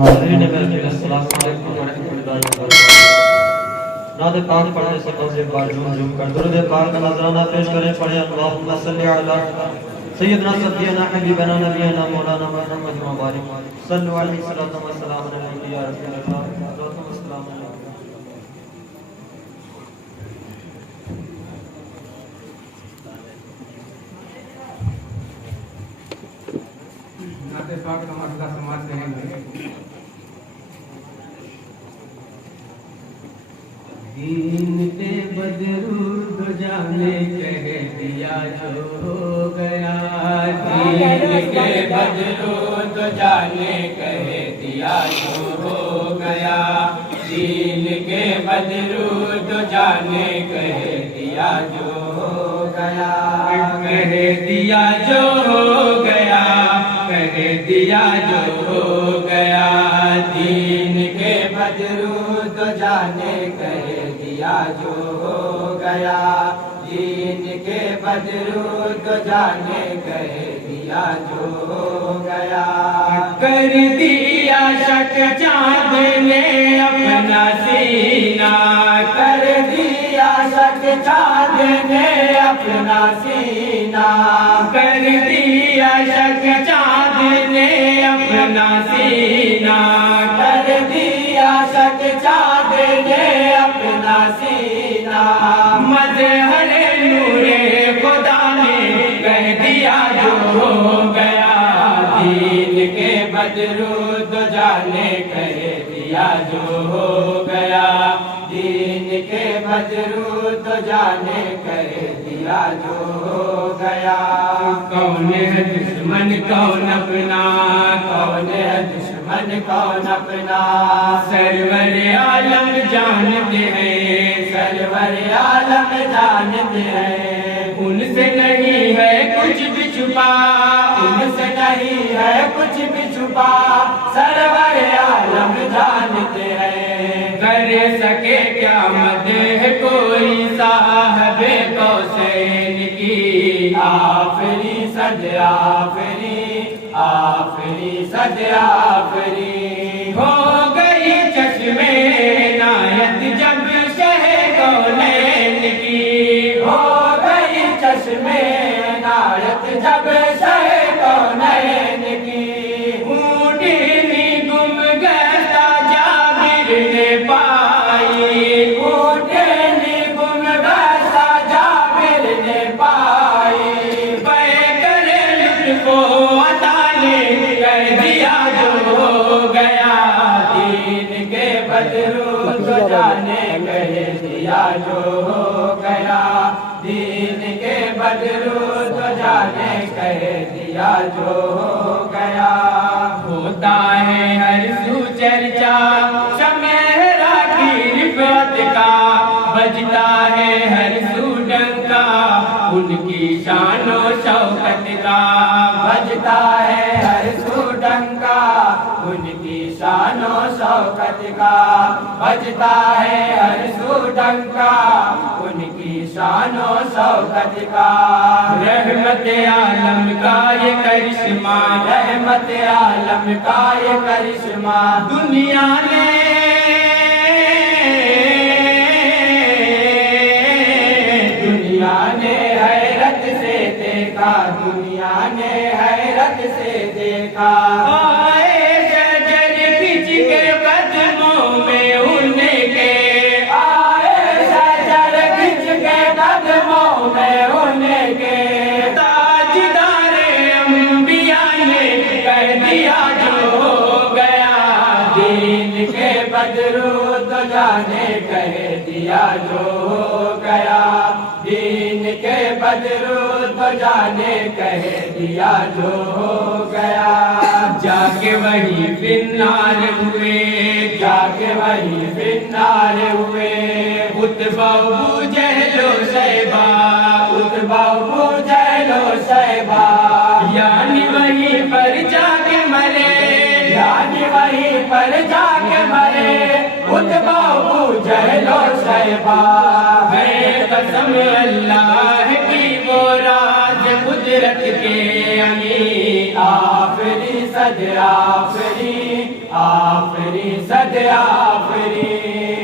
حاضرین محفل السلام علیکم ورحمۃ اللہ وبرکاتہ۔ نعت پاک پڑھنے سے قبل ایک بار جھوم کر درود پاک کا نذرانہ پیش کریں، پڑھیں اللہم صلی علی سیدنا صدیقنا حبیبنا نبینا مولانا محمد مبارک صلو علیہ الصلوۃ والسلام علیہ یا رسول اللہ صلوۃ والسلام علیہ۔ نعت پاک کا مسئلہ سماعت کریں گے۔ دین کے بدرود جانے کہہ دیا جو ہو گیا، دین کے بدرود جانے کہہ دیا جو ہو گیا، دین کے بدرود جانے کہہ دیا جو ہو گیا، کہہ دیا جو ہو گیا، کہہ دیا جو ہو گیا، دین کے بدرود جانے کہہ دیا جو ہو گیا، دین کے بدرود جانے کہہ دیا جو ہو گیا، کر دیا شک چاند نے اپنا سینہ، کر دیا شک چاند نے اپنا سینہ، کر دیا شک چاند نے اپنا سینہ، کر دیا شک چاند نے اپنا سینہ، مظہر نور خدا نے کہہ دیا جو ہو گیا، دین کے بدرود جانے کہہ دیا جو ہو گیا، دین کے بدرود جانے کہہ دیا جو ہو گیا، کون ہے دشمن کون اپنا، کون ہے دشمن کون اپنا، سرور عالم جانتے ہیں، سرور عالم جانتے ہیں، ان سے نہیں ہے کچھ بھی چھپا، ان سے نہیں ہے کچھ بھی چھپا، سرور عالم جانتے ہیں، کر سکے کیا مدح کوئی صاحب کوثین کی، آفری سج آفری، آفری سج آفری، ہو گئی چشمے عنایت جب شہ کونین کی، ہو گئی چشمے عنایت جب شہ کونین کی، اونٹنی گم گشتہ جابر نے پائی، اونٹنی گم گشتہ جابر نے پائی، بے کر لطف و عطا نے کہہ دیا جو ہو گیا، دین کے بدرود جانے کہہ دیا جو ہو گیا، دین کے بدرود جانے کہہ دیا جو ہو گیا، ہوتا ہے ہر سو چرچا شمہرا کی رفعت کا، بجتا ہے ہر سو ڈنکا ان کی شان و شوکت کا، بجتا ہے ہر سو ڈنکا ان کی شان و شوکت کا، بجتا ہے ہر سو ڈنکا ان کی شان و شوکت کا، رحمت عالم کا یہ کرشمہ، رحمت عالم کا یہ کرشمہ، دنیا نے حیرت سے دیکھا، دنیا نے حیرت سے دیکھا، آئے شجر کھچ کے قدموں میں ان کے، آئے شجر کھچ کے قدموں میں ان کے، تاجدار انبیاء نے کہہ دیا جو ہو گیا، دین کے بدرود جانے کہہ دیا جو ہو گیا، دین کے بدرود جانے کہہ دیا جو ہو گیا، جا کے وہی فنار ہوئے، جا کے وہی فنار ہوئے، عتبہ ابو جہل و شیبہ، عتبہ ابو جہل و شیبہ، یعنی وہیں پر جا کے مرے، یعنی وہیں پر جا کے مرے، عتبہ ابو جہل و شیبہ، ہے قسم اللہ کی وہ راز قدرت کے امین، آفری سج آفری، آخری صد آخری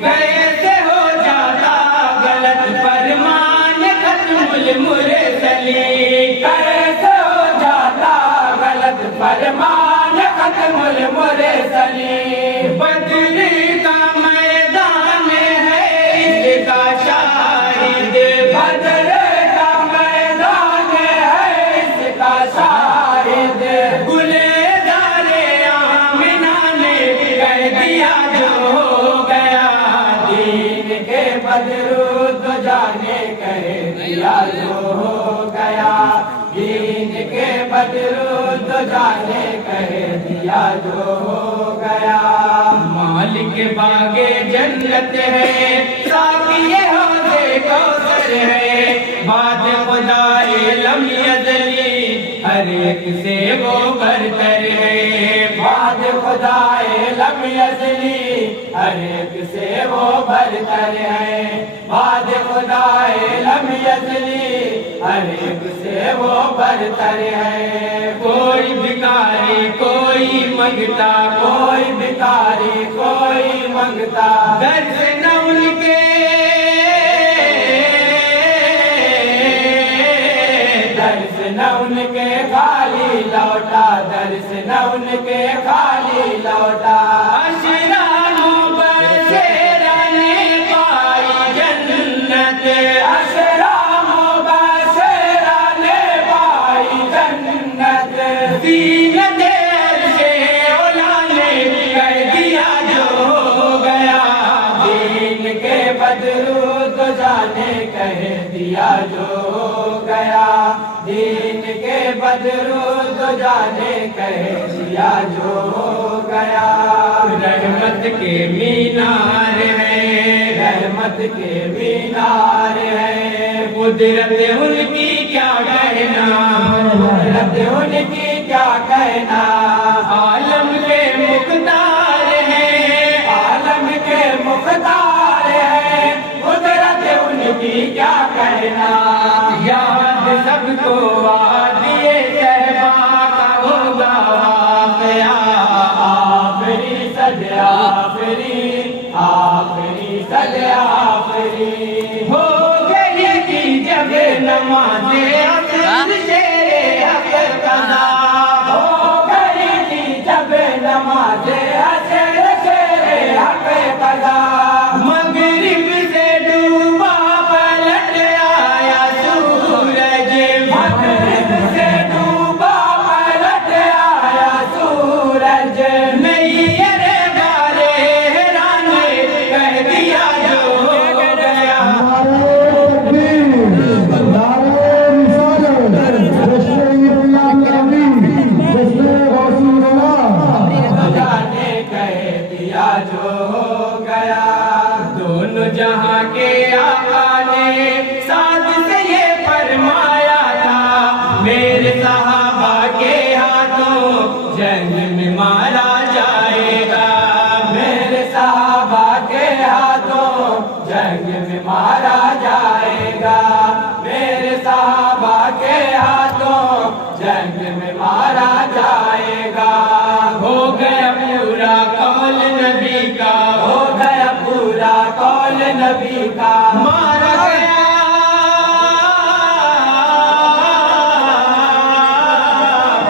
کیسے ہو جاتا غلط فرمان ختم المرسلین کیسے ہو جاتا غلط فرمان ختم المرسلین بدر کا میدان ہے اس کا شاہد بدر کا میدان ہے اس کا شاہد گلزار آمنہ نے کہہ دیا جو ہو گیا دین کے بدر تو جانے کہہ دیا جو ہو گیا دین کے بدر تو جانے کہہ دیا جو ہو گیا مالک باغ جنت ہے ساقی حوض کوثر ہے بات خدا لم یزلی ہر ایک سے وہ برتر ہے بات خدا لم یزلی ہر ایک سے وہ برتر ہے بات خدا لم یزلی ہر ایک سے وہ برتر ہے کوئی بھکاری کوئی منگتا کوئی بھکاری کوئی منگتا درس نہ ان کے درس نہ ان کے خالی لوٹا درس نہ ان کے خالی لوٹا اشرار بشیرہ نے پائی جنت اشرار بشیرہ نے پائی جنت زینت عرش اولا نے کہہ دیا جو ہو گیا دین کے بدر تو جانے کہہ دیا جو ہو گیا دین کے بدر تو جانے کہہ دیا جو ہو گیا رحمت کے مینار ہے رحمت کے مینار ہے قدرت ان کی کیا کہنا قدرت ان کی کیا کہنا عالم کے مختار ہے عالم کے مختار ہے قدرت ان کی کیا کہنا یاد سب کو وادی صحبا کا ہوگا واقعہ آخری صد آخری آخری صد آخری ہو گئی کی جب نماز عصر شیر حق قضا ہو گئی کی جب نماز عصر شیر حق قضا مغرب سے ڈوبا پلٹ آیا سورج مغرب سے ڈوبا پلٹ آیا سورج نہیں ارے بارے حیران کہہ دیا جو ہو گیا جانے کہہ دیا جو ہو گیا دونوں جہاں کے آقا نے ساتھ سے یہ فرمایا تھا میرے صحابہ کے ہاتھوں جنگ میں مارا جائے گا میرے صحابہ کے ہاتھوں جنگ میں مارا جائے گا میرے صحابہ کے ہاتھوں جنگ میں مارا جائے گا ہو گیا پورا قول نبی کا ہو گیا پورا قول نبی کا مارا گیا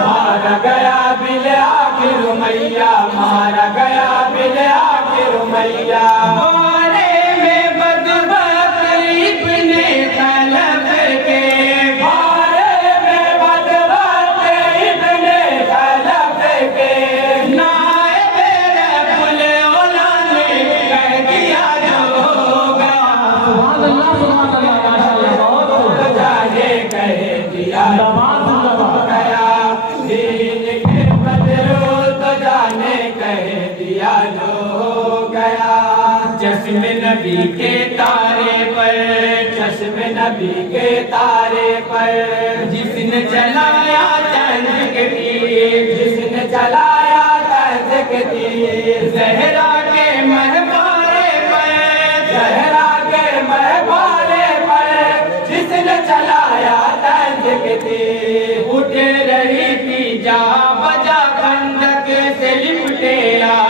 مارا گیا بالآخر امیہ مارا گیا بالآخر امیہ بارے میں بدبخت ابن خلف کے بارے میں بدبخت ابن خلف کے نائب رب العلا نے کہہ دیا جو ہوگا جانے کہہ دیا گیا دین کے بدر تو جانے کہہ دیا جو ہو گیا چشم نبی کے تارے پر چشم نبی کے تارے پر جس نے چلایا چند کے تیر جس نے چلایا چند کے تیر زہرا کے مہبارے پر زہرا کے مہبارے پر جس نے چلایا چند کے تیر اٹھ رہی تھی جا بجا خندق سے لپٹے آ